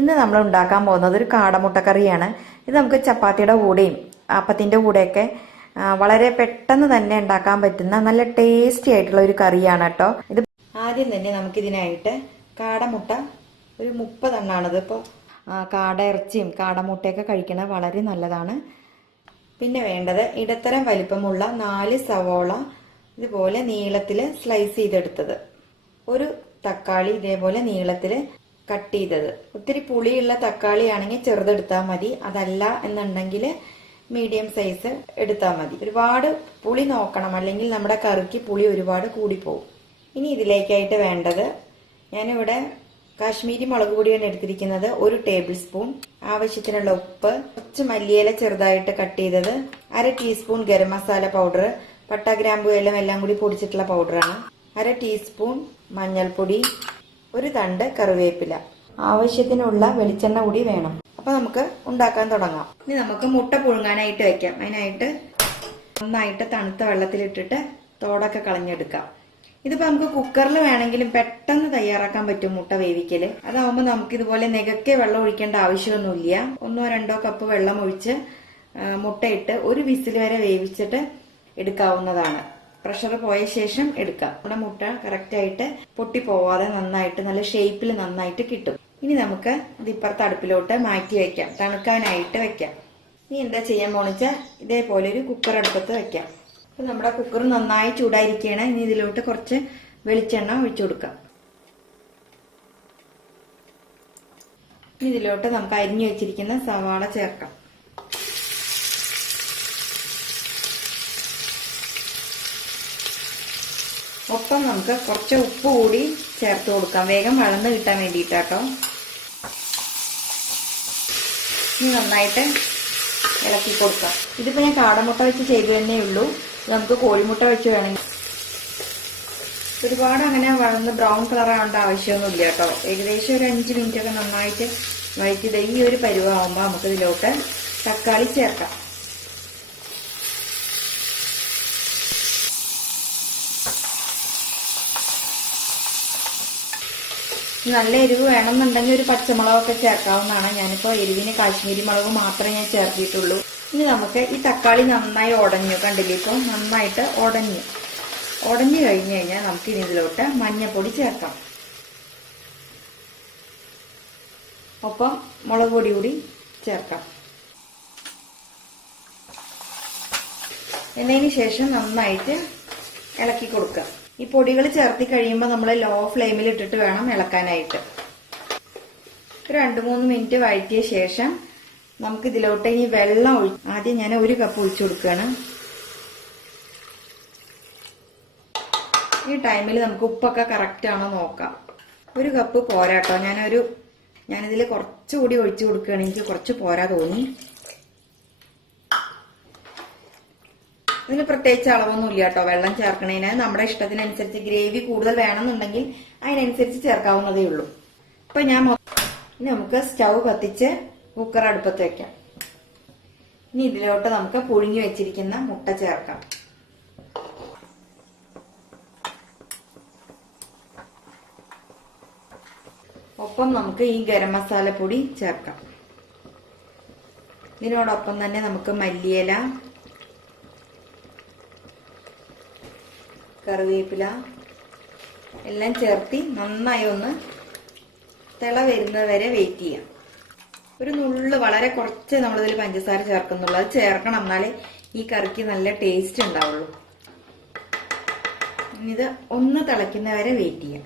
ഇന്ന് നമ്മൾ ഉണ്ടാക്കാൻ പോകുന്നത് ഒരു കാടമുട്ട കറിയാണ് ഇത് നമുക്ക് ചപ്പാത്തിയുടെ കൂടെയും അപ്പത്തിന്റെ കൂടെയൊക്കെ വളരെ പെട്ടെന്ന് തന്നെ ഉണ്ടാക്കാൻ പറ്റുന്ന നല്ല ടേസ്റ്റി ആയിട്ടുള്ള ഒരു കറിയാണ് കേട്ടോ. ഇത് ആദ്യം തന്നെ നമുക്കിതിനായിട്ട് കാടമുട്ട ഒരു മുപ്പതെണ്ണാണിത് ഇപ്പോൾ കാട ഇറച്ചിയും കാടമുട്ടയൊക്കെ കഴിക്കണത് വളരെ നല്ലതാണ്. പിന്നെ വേണ്ടത് ഇടത്തരം വലിപ്പമുള്ള നാല് സവോള ഇതുപോലെ നീളത്തിൽ സ്ലൈസ് ചെയ്തെടുത്തത്. ഒരു തക്കാളി ഇതേപോലെ നീളത്തിൽ കട്ട് ചെയ്തത്. ഒത്തിരി പുളിയുള്ള തക്കാളി ആണെങ്കിൽ ചെറുതെടുത്താൽ മതി. അതല്ല എന്നുണ്ടെങ്കിൽ മീഡിയം സൈസ് എടുത്താൽ മതി. ഒരുപാട് പുളി നോക്കണം. അല്ലെങ്കിൽ നമ്മുടെ കറിക്ക് പുളി ഒരുപാട് കൂടിപ്പോവും. ഇനി ഇതിലേക്കായിട്ട് വേണ്ടത് ഞാനിവിടെ കാശ്മീരി മുളക് പൊടിയാണ് എടുത്തിരിക്കുന്നത്. ഒരു ടേബിൾ സ്പൂൺ ആവശ്യത്തിനുള്ള ഉപ്പ്. കുറച്ച് മല്ലിയില ചെറുതായിട്ട് കട്ട് ചെയ്തത്. അര ടീസ്പൂൺ ഗരം മസാല പൗഡർ പട്ട ഗ്രാമ്പു എല്ലാം എല്ലാം കൂടി പൊടിച്ചിട്ടുള്ള പൗഡറാണ് അര ടീസ്പൂൺ മഞ്ഞൾപ്പൊടി. ഒരു തണ്ട് കറിവേപ്പില. ആവശ്യത്തിനുള്ള വെളിച്ചെണ്ണ കൂടി വേണം. അപ്പൊ നമുക്ക് ഉണ്ടാക്കാൻ തുടങ്ങാം. ഇനി നമുക്ക് മുട്ട പുഴുങ്ങാനായിട്ട് വെക്കാം. അതിനായിട്ട് നന്നായിട്ട് തണുത്ത വെള്ളത്തിലിട്ടിട്ട് തോടൊക്കെ കളഞ്ഞെടുക്കാം. ഇതിപ്പോ നമുക്ക് കുക്കറിൽ വേണമെങ്കിലും പെട്ടെന്ന് തയ്യാറാക്കാൻ പറ്റും മുട്ട വേവിക്കൽ. അതാവുമ്പോൾ നമുക്ക് ഇതുപോലെ നികക്കെ വെള്ളം ഒഴിക്കേണ്ട ആവശ്യമൊന്നുമില്ല. ഒന്നോ രണ്ടോ കപ്പ് വെള്ളം ഒഴിച്ച് മുട്ടയിട്ട് ഒരു വിസിൽ വരെ വേവിച്ചിട്ട് എടുക്കാവുന്നതാണ്. പ്രഷർ പോയ ശേഷം എടുക്കാം. നമ്മുടെ മുട്ട കറക്റ്റ് ആയിട്ട് പൊട്ടി പോവാതെ നന്നായിട്ട് നല്ല ഷേപ്പിൽ നന്നായിട്ട് കിട്ടും. ഇനി നമുക്ക് ഇത് ഇപ്പുറത്തെ അടുപ്പിലോട്ട് മാറ്റി വെക്കാം. തണുക്കാനായിട്ട് വെക്കാം. ഇനി എന്താ ചെയ്യാൻ പോണെച്ചാൽ ഇതേപോലെ ഒരു കുക്കർ അടുപ്പത്ത് വെക്കാം. അപ്പൊ നമ്മുടെ കുക്കർ നന്നായി ചൂടായിരിക്കുകയാണ് ഇനി ഇതിലോട്ട് കുറച്ച് വെളിച്ചെണ്ണ ഒഴിച്ചു കൊടുക്കാം. ഇനി ഇതിലോട്ട് നമുക്ക് അരിഞ്ഞു വെച്ചിരിക്കുന്ന സവാള ചേർക്കാം. ഒപ്പം നമുക്ക് കുറച്ച് ഉപ്പ് കൂടി ചേർത്ത് കൊടുക്കാം. വേഗം വളർന്ന് കിട്ടാൻ വേണ്ടിയിട്ടാട്ടോ. ഇനി നന്നായിട്ട് ഇളക്കി കൊടുക്കാം. ഇതിപ്പോ ഞാൻ കാടമുട്ട വെച്ച് ചെയ്തു തന്നെ ഉള്ളൂ. നമുക്ക് കോഴിമുട്ട വെച്ച് വേണമെങ്കിൽ ഒരുപാട് അങ്ങനെ വളർന്ന് ബ്രൗൺ കളർ ആവേണ്ട ആവശ്യമൊന്നുമില്ല കേട്ടോ. ഏകദേശം ഒരു അഞ്ച് മിനിറ്റ് ഒക്കെ നന്നായിട്ട് വഴറ്റിയത് ഈ ഒരു പരുവാകുമ്പോൾ നമുക്ക് ഇതിലോട്ട് തക്കാളി ചേർക്കാം. നല്ല എരിവ് വേണമെന്നുണ്ടെങ്കിൽ ഒരു പച്ചമുളകൊക്കെ ചേർക്കാവുന്നതാണ്. ഞാനിപ്പോൾ എരിവിന് കാശ്മീരി മുളക് മാത്രമേ ഞാൻ ചേർത്തിട്ടുള്ളൂ. ഇനി നമുക്ക് ഈ തക്കാളി നന്നായി ഉടഞ്ഞു കണ്ടില്ലേ ഇപ്പോൾ നന്നായിട്ട് ഉടഞ്ഞു ഉടഞ്ഞു കഴിഞ്ഞു കഴിഞ്ഞാൽ നമുക്ക് ഇനി ഇതിലോട്ട് മഞ്ഞപ്പൊടി ചേർക്കാം. ഒപ്പം മുളക് പൊടി കൂടി ചേർക്കാം. എന്നതിന് ശേഷം നന്നായിട്ട് ഇളക്കി കൊടുക്കുക. ഈ പൊടികൾ ചേർത്തി കഴിയുമ്പോൾ നമ്മൾ ലോ ഫ്ലെയിമിൽ ഇട്ടിട്ട് വേണം ഇളക്കാനായിട്ട്. രണ്ട് മൂന്ന് മിനിറ്റ് വഴറ്റിയ ശേഷം നമുക്ക് ഇതിലോട്ട് ഈ വെള്ളം ഒഴി ആദ്യം ഞാൻ ഒരു കപ്പ് ഒഴിച്ചു കൊടുക്കുകയാണ് ഈ ടൈമിൽ നമുക്ക് ഉപ്പൊക്കെ കറക്റ്റ് ആണോ നോക്കാം. ഒരു കപ്പ് പോരാട്ടോ. ഞാനൊരു ഞാനിതിൽ കുറച്ചുകൂടി ഒഴിച്ചു കൊടുക്കുകയാണ് എനിക്ക് കുറച്ച് പോരാ തോന്നി. ഇതിന് പ്രത്യേകിച്ച് അളവൊന്നും ഇല്ല കേട്ടോ. വെള്ളം ചേർക്കണതിന് നമ്മുടെ ഇഷ്ടത്തിനനുസരിച്ച് ഗ്രേവി കൂടുതൽ വേണമെന്നുണ്ടെങ്കിൽ അതിനനുസരിച്ച് ചേർക്കാവുന്നതേ ഉള്ളൂ. ഇപ്പൊ ഞാൻ നമുക്ക് സ്റ്റൗ കത്തിച്ച് കുക്കർ അടുപ്പത്ത് വെക്കാം. ഇനി ഇതിലോട്ട് നമുക്ക് പുഴുങ്ങി വെച്ചിരിക്കുന്ന മുട്ട ചേർക്കാം. ഒപ്പം നമുക്ക് ഈ ഗരം മസാല പൊടി ചേർക്കാം. ഇതിനോടൊപ്പം തന്നെ നമുക്ക് മല്ലിയില കറിവേപ്പില എല്ലാം ചേർത്തി നന്നായി ഒന്ന് തിള വരുന്നത് വരെ വെയിറ്റ് ചെയ്യാം. ഒരു നുള്ള് വളരെ കുറച്ച് നമ്മളിതിൽ പഞ്ചസാര ചേർക്കുന്നുള്ളൂ. അത് ചേർക്കണം എന്നാലേ ഈ കറിക്ക് നല്ല ടേസ്റ്റ് ഉണ്ടാവുള്ളൂ. ഇത് ഒന്ന് തിളയ്ക്കുന്ന വരെ വെയിറ്റ് ചെയ്യാം.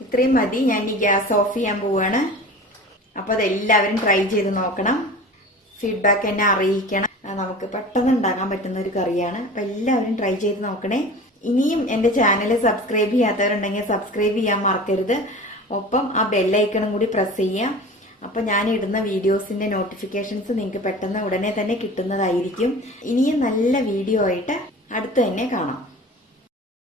ഇത്രയും മതി. ഞാൻ ഈ ഗ്യാസ് ഓഫ് ചെയ്യാൻ പോവാണ്. അപ്പൊ അതെല്ലാവരും ട്രൈ ചെയ്ത് നോക്കണം. ഫീഡ്ബാക്ക് എന്നെ അറിയിക്കണം. നമുക്ക് പെട്ടെന്ന് ഉണ്ടാക്കാൻ പറ്റുന്ന ഒരു കറിയാണ്. അപ്പൊ എല്ലാവരും ട്രൈ ചെയ്ത് നോക്കണേ. ഇനിയും എന്റെ ചാനൽ സബ്സ്ക്രൈബ് ചെയ്യാത്തവരുണ്ടെങ്കിൽ സബ്സ്ക്രൈബ് ചെയ്യാൻ മറക്കരുത്. ഒപ്പം ആ ബെല്ലൈക്കണും കൂടി പ്രസ് ചെയ്യാം അപ്പൊ ഞാൻ ഇടുന്ന വീഡിയോസിന്റെ നോട്ടിഫിക്കേഷൻസ് നിങ്ങൾക്ക് പെട്ടെന്ന് ഉടനെ തന്നെ കിട്ടുന്നതായിരിക്കും. ഇനിയും നല്ല വീഡിയോ ആയിട്ട് അടുത്ത് തന്നെ കാണാം.